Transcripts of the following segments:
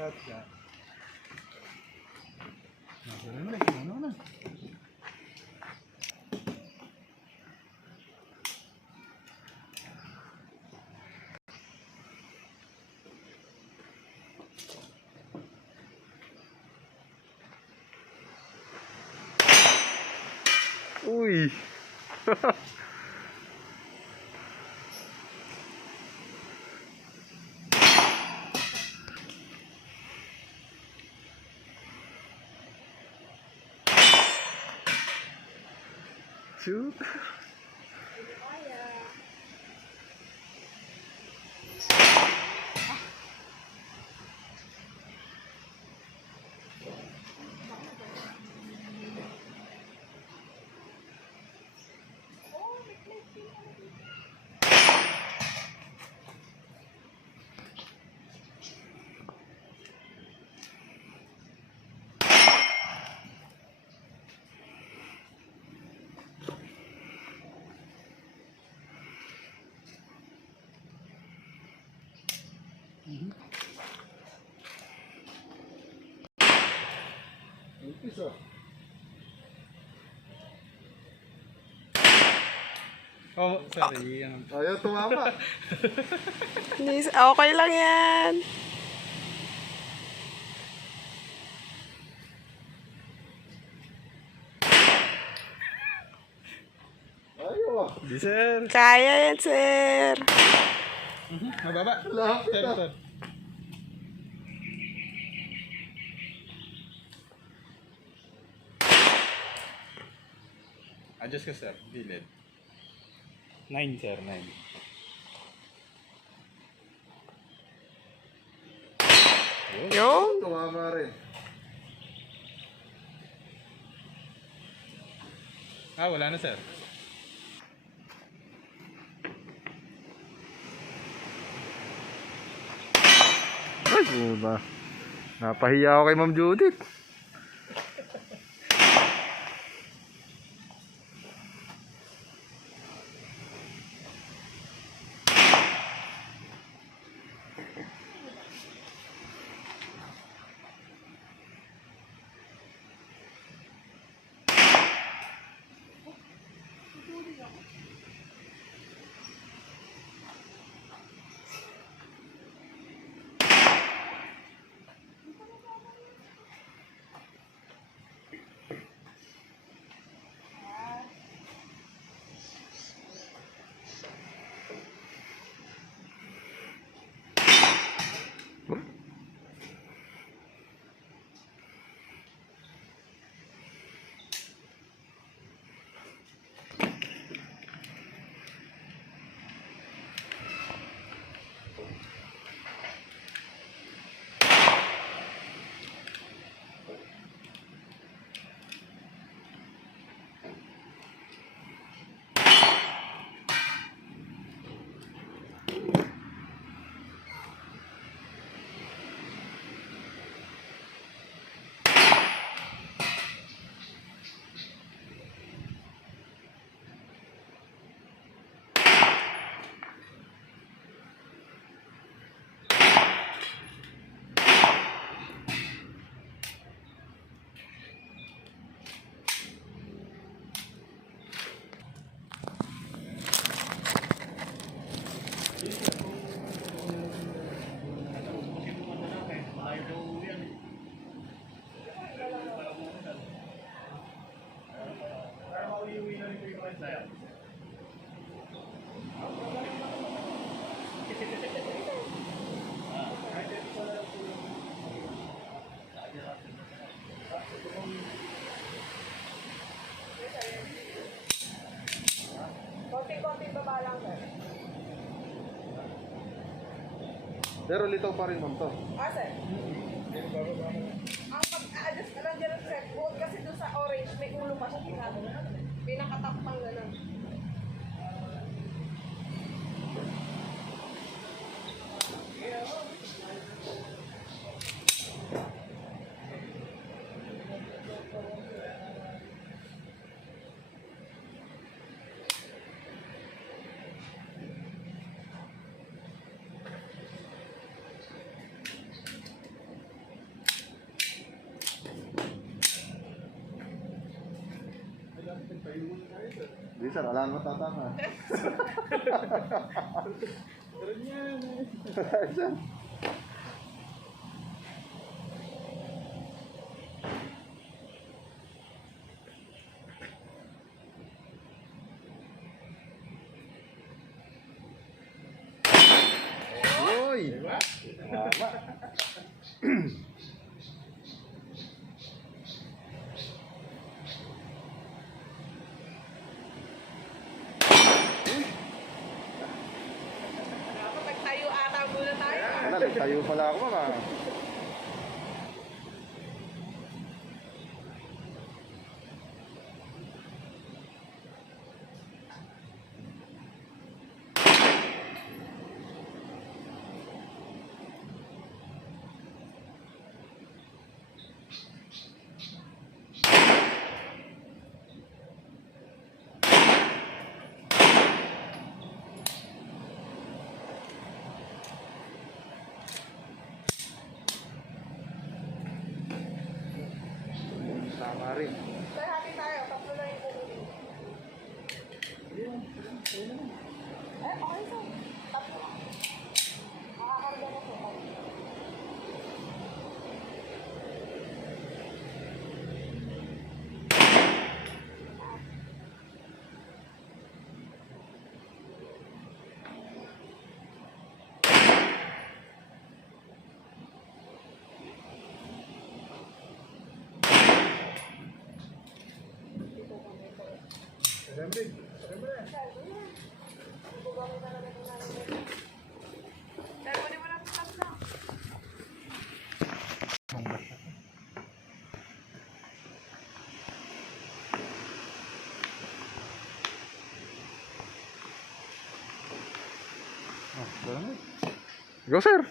Gotcha. Ano na? Uy! Shoot! Piso. Oh, sorry. Ayaw tumama. Okay lang yan. Ayaw. Di sir. Kaya yan, sir. Mababa. Sir. Adjust ka sir. Gilid. 9 sir. 9. Yung? Tumama rin. Wala na sir. Ay, buba. Napahiya ako kay Ma'am Judith. Konting-konting baba lang, sir. Pero litaw pa rin ma'am to. Sir. Ang pag-a-adjust ka lang dyan ng set board kasi doon sa orange may ulo pa siya ginado. Pinakatap pang gano'n. Di sir, wala naman tatama. Sir. Uy! Tama. Dapat nagtayo ata muna tayo. Ano, nagtayo pala ako mga. Tama rin. Sir, happy tayo. Tatlo lang yung uuwi. Okay sir. Tatlo lang. Makakarga na po. Sir, kunin mo na ito tatlo. Go sir.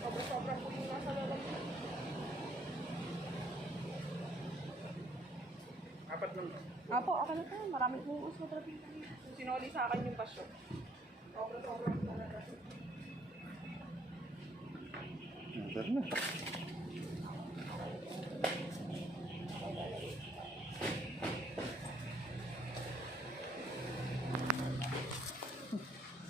Sobra-sobra po yung nasa loob. Apat lang. Apo, okay na tayo. Marami pong uso traffic kami. Sinoli sa akin yung basyo. Sobra-sobra po talaga. Sir na.